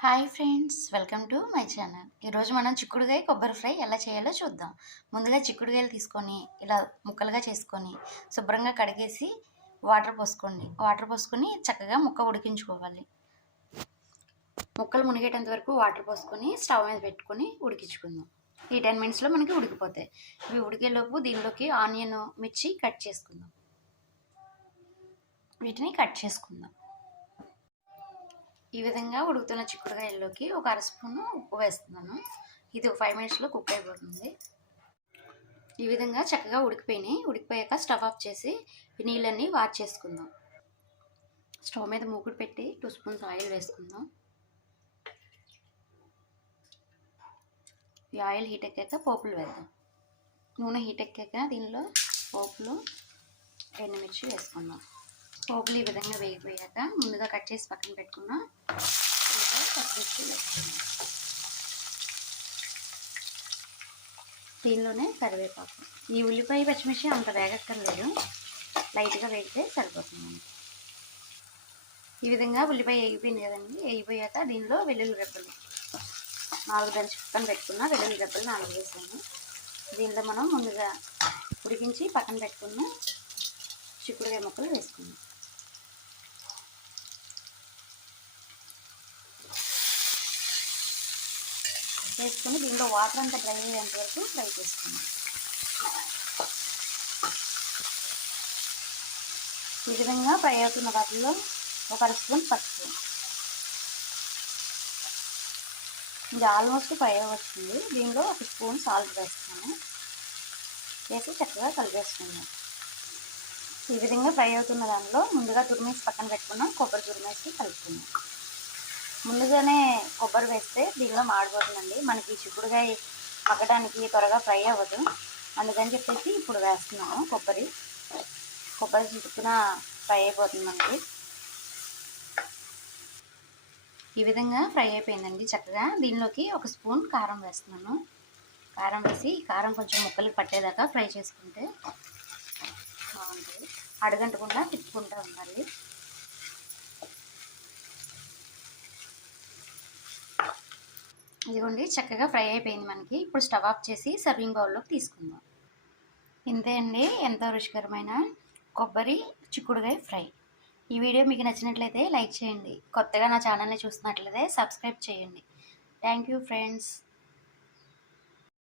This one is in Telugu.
Hi friends, welcome to my channel. ఈరోజు మనం చిక్కుడుగాయ కొబ్బరి ఫ్రై ఎలా చేయాలో చూద్దాం. ముందుగా చిక్కుడుగాయలు తీసుకొని ఇలా ముక్కలుగా చేసుకొని శుభ్రంగా కడిగేసి వాటర్ పోసుకొని చక్కగా ముక్క ఉడికించుకోవాలి. ముక్కలు మునిగేటంత వరకు వాటర్ పోసుకొని స్టవ్ మీద పెట్టుకొని ఉడికించుకుందాం. ఈ 10 మినిట్స్లో మనకి ఉడికిపోతాయి. ఇవి ఉడికేలోపు దీనిలోకి ఆనియన్, మిర్చి కట్ చేసుకుందాం. వీటిని కట్ చేసుకుందాం. ఈ విధంగా ఉడుకుతున్న చిక్కుడుకాయల్లోకి ఒక అర స్పూను ఉప్పు వేస్తున్నాను. ఇది 5 మినిట్స్లో కుక్ అయిపోతుంది. ఈ విధంగా చక్కగా ఉడికిపోయాక స్టవ్ ఆఫ్ చేసి ఈ నీళ్ళన్నీ వార్చేసుకుందాం. స్టవ్ మీద మూకుడు పెట్టి 2 స్పూన్స్ ఆయిల్ వేసుకుందాం. ఈ ఆయిల్ హీట్ ఎక్కాక పోపులు వేద్దాం. నూనె హీట్ ఎక్కాక దీనిలో పోపులు, ఎండుమిర్చి వేసుకుందాం. పోపులు ఈ విధంగా వేగిపోయాక ముందుగా కట్ చేసి పక్కన పెట్టుకున్న పచ్చిమిర్చి వేసుకుందాం. దీనిలోనే కరివేపాకు. ఈ ఉల్లిపాయ పచ్చిమిర్చి అంత వేగక్కర్లేదు, లైట్గా వేగితే సరిపోతుంది. ఈ విధంగా ఉల్లిపాయ వేగిపోయింది కదండి. వేగిపోయాక దీనిలో వెల్లుల్లి రెబ్బలు 4 దంచి పక్కన పెట్టుకున్న వెల్లుల్లి రెబ్బలు 4 వేసాను. దీనిలో మనం ముందుగా ఉడికించి పక్కన పెట్టుకున్న చిక్కుడుకాయ ముక్కలు వేసుకుందాం. వేసుకుని దీనిలో వాటర్ అంతా డ్రై అయ్యేంత వరకు ఫ్రై చేసుకున్నాం. ఈ విధంగా ఫ్రై అవుతున్న వాటిలో ఒక అర స్పూన్ పసుపు. ఇది ఆల్మోస్ట్ ఫ్రై అవ్వచ్చింది. దీనిలో 1 స్పూన్ సాల్ట్ వేస్తున్నాను. వేసి చక్కగా కలిపేసుకుందాం. ఈ విధంగా ఫ్రై అవుతున్న దానిలో ముందుగా తురిమేసి పక్కన పెట్టుకున్న కొబ్బరి తురిమేసి కలుపుకుందాం. ముందుగానే కొబ్బరి వేస్తే దీనిలో మాడిపోతుందండి. మనకి చిక్కుడుకాయ మగ్గడానికి త్వరగా ఫ్రై అవ్వదు. అందుకని చెప్పేసి ఇప్పుడు వేస్తున్నాము కొబ్బరి చిక్కున ఫ్రై అయిపోతుంది మనకి. ఈ విధంగా ఫ్రై అయిపోయిందండి చక్కగా. దీనిలోకి 1 స్పూన్ కారం వేస్తున్నాను. కారం వేసి కారం కొంచెం ముక్కలకి పట్టేదాకా ఫ్రై చేసుకుంటే బాగుంటుంది. అడుగంటకుండా తిప్పుకుంటూ ఉండాలి. ఇదిగోండి చక్కగా ఫ్రై అయిపోయింది మనకి. ఇప్పుడు స్టవ్ ఆఫ్ చేసి సర్వింగ్ బౌల్లోకి తీసుకుందాం. ఇంతే అండి, ఎంతో రుచికరమైన కొబ్బరి చిక్కుడుకాయ ఫ్రై. ఈ వీడియో మీకు నచ్చినట్లయితే లైక్ చేయండి. కొత్తగా నా ఛానల్ని చూస్తున్నట్లయితే సబ్స్క్రైబ్ చేయండి. Thank you friends.